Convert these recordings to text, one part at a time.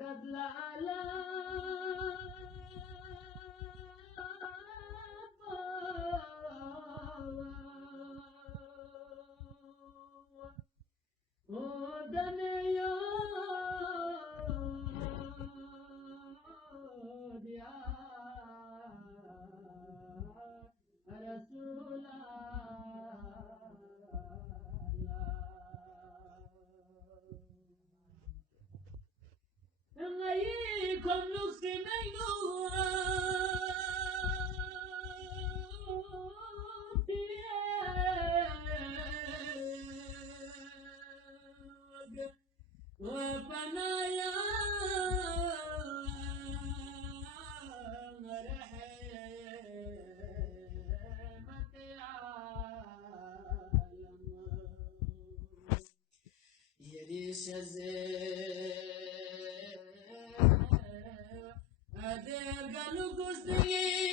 قد لعلا ودنيا يا رسول الله غيكم نسمين وفنايا رحمة عالم يريش الزين أدير قالوا قصدي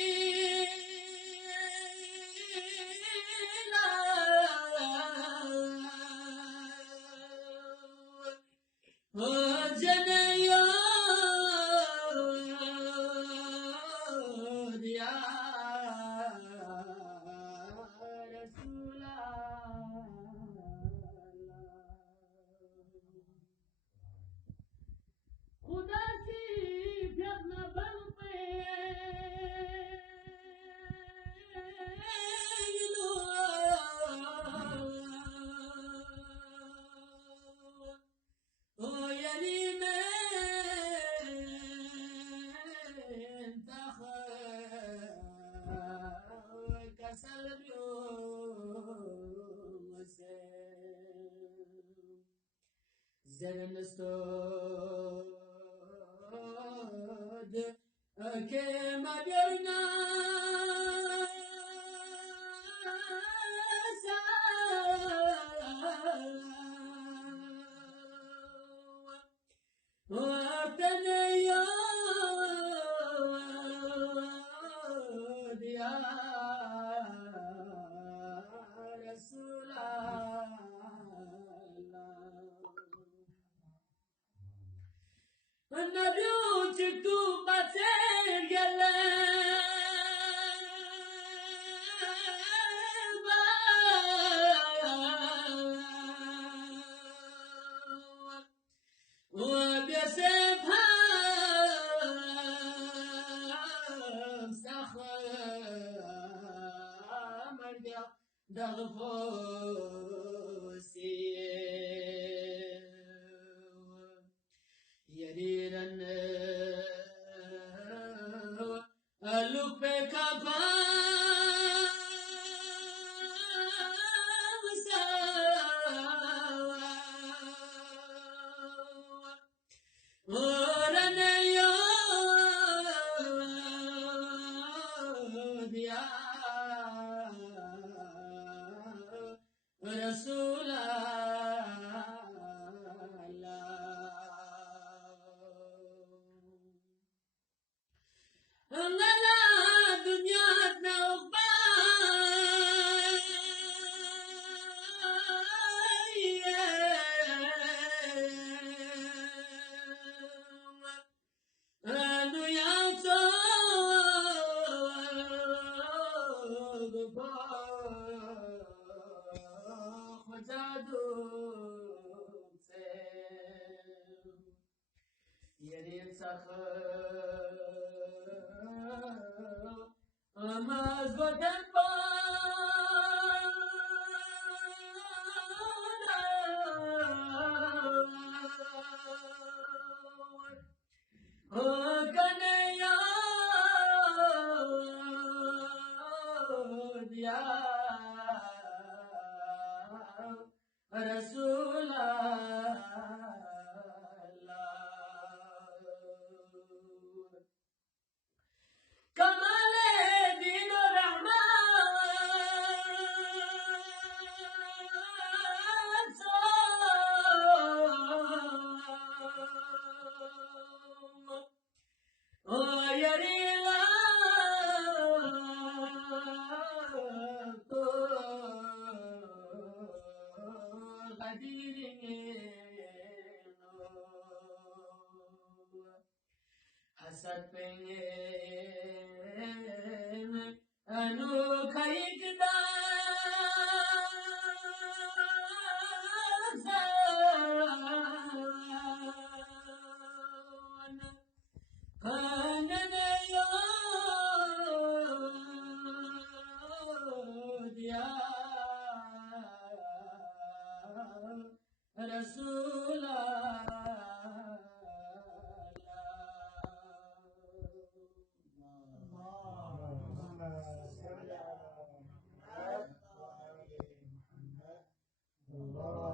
وجنيا يا رسول خدا سی پیاد نبلطی يعني من تخل كسل اليوم زرنستود كما درنا وابتنيا يا رسول الله النبي تكتب بسير وبيسفها مسخر مرجع دغفوسي يرينا ألوك بكفا ورنا يا رسول الله دنيا يريد سخر أما زودن كنيا يا رسول الله كمال دين الرحمن सतपेन अनोखा इकदार खनन योद्या रसूला Allah